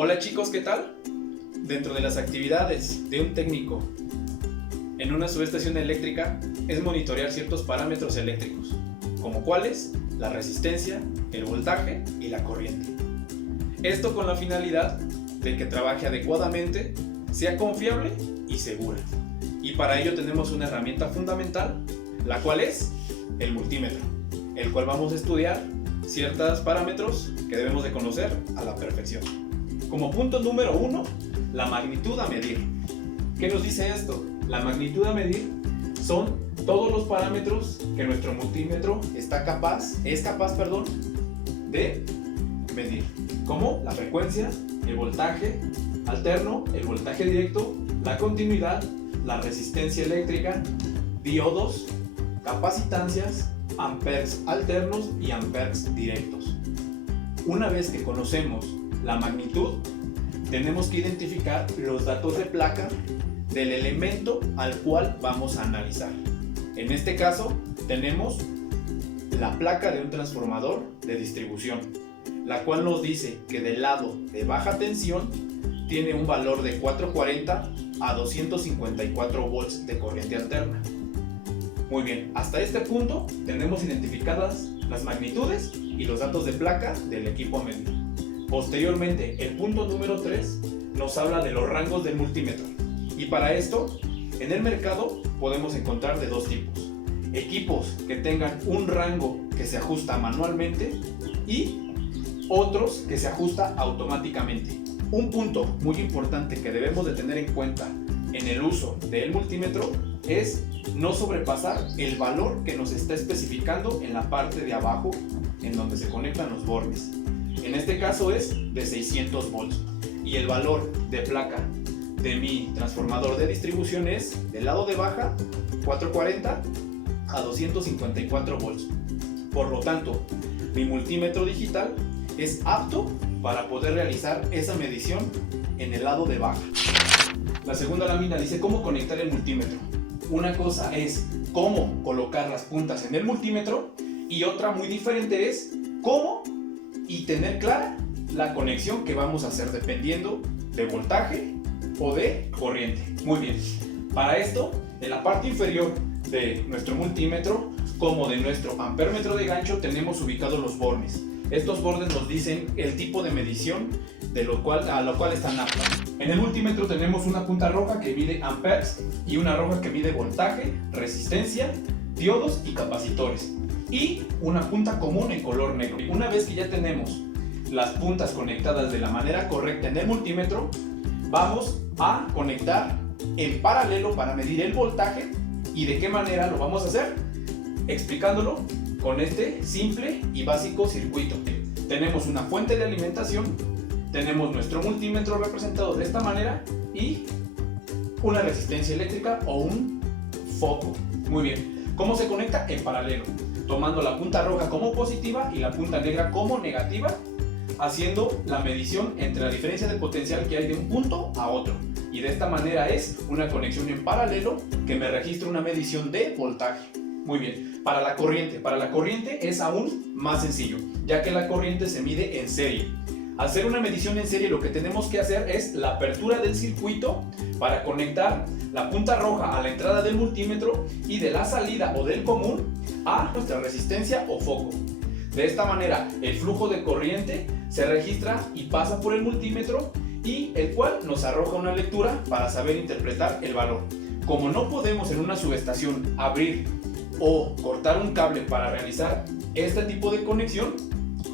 Hola chicos, ¿qué tal? Dentro de las actividades de un técnico en una subestación eléctrica es monitorear ciertos parámetros eléctricos, como cuáles, la resistencia, el voltaje y la corriente. Esto con la finalidad de que trabaje adecuadamente, sea confiable y segura. Y para ello tenemos una herramienta fundamental, la cual es el multímetro, el cual vamos a estudiar ciertos parámetros que debemos de conocer a la perfección. Como punto número 1, la magnitud a medir. ¿Qué nos dice esto? La magnitud a medir son todos los parámetros que nuestro multímetro es capaz de medir, como la frecuencia, el voltaje alterno, el voltaje directo, la continuidad, la resistencia eléctrica, diodos, capacitancias, amperes alternos y amperes directos. Una vez que conocemos la magnitud, tenemos que identificar los datos de placa del elemento al cual vamos a analizar. En este caso, tenemos la placa de un transformador de distribución, la cual nos dice que del lado de baja tensión tiene un valor de 440 a 254 volts de corriente alterna. Muy bien, hasta este punto tenemos identificadas las magnitudes y los datos de placa del equipo a medir. Posteriormente, el punto número 3 nos habla de los rangos del multímetro. Y para esto, en el mercado podemos encontrar de dos tipos. Equipos que tengan un rango que se ajusta manualmente y otros que se ajusta automáticamente. Un punto muy importante que debemos de tener en cuenta en el uso del multímetro es no sobrepasar el valor que nos está especificando en la parte de abajo en donde se conectan los bornes. En este caso es de 600 volts y el valor de placa de mi transformador de distribución es del lado de baja 440 a 254 volts. Por lo tanto, mi multímetro digital es apto para poder realizar esa medición en el lado de baja. La segunda lámina dice cómo conectar el multímetro. Una cosa es cómo colocar las puntas en el multímetro y otra muy diferente es cómo y tener clara la conexión que vamos a hacer dependiendo de voltaje o de corriente. Muy bien, para esto en la parte inferior de nuestro multímetro como de nuestro amperómetro de gancho tenemos ubicados los bornes. Estos bordes nos dicen el tipo de medición a lo cual están aptos. En el multímetro tenemos una punta roja que mide amperes y una roja que mide voltaje, resistencia, diodos y capacitores. Y una punta común en color negro. Una vez que ya tenemos las puntas conectadas de la manera correcta en el multímetro, vamos a conectar en paralelo para medir el voltaje. ¿Y de qué manera lo vamos a hacer? Explicándolo con este simple y básico circuito. Tenemos una fuente de alimentación, tenemos nuestro multímetro representado de esta manera y una resistencia eléctrica o un foco. Muy bien, ¿cómo se conecta? En paralelo, tomando la punta roja como positiva y la punta negra como negativa, haciendo la medición entre la diferencia de potencial que hay de un punto a otro. Y de esta manera es una conexión en paralelo que me registra una medición de voltaje. Muy bien, para la corriente es aún más sencillo, ya que la corriente se mide en serie. Al hacer una medición en serie, lo que tenemos que hacer es la apertura del circuito para conectar la punta roja a la entrada del multímetro y de la salida o del común a nuestra resistencia o foco. De esta manera, el flujo de corriente se registra y pasa por el multímetro y el cual nos arroja una lectura para saber interpretar el valor. Como no podemos en una subestación abrir o cortar un cable para realizar este tipo de conexión,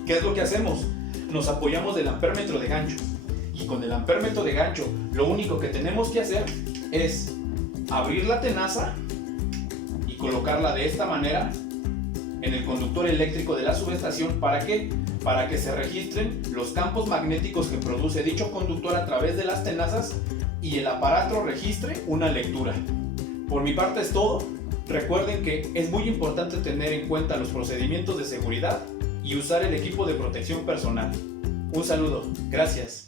¿qué es lo que hacemos? Nos apoyamos del amperómetro de gancho y con el amperómetro de gancho lo único que tenemos que hacer es abrir la tenaza y colocarla de esta manera en el conductor eléctrico de la subestación. ¿Para qué? Para que se registren los campos magnéticos que produce dicho conductor a través de las tenazas y el aparato registre una lectura. Por mi parte es todo. Recuerden que es muy importante tener en cuenta los procedimientos de seguridad y usar el equipo de protección personal. Un saludo, gracias.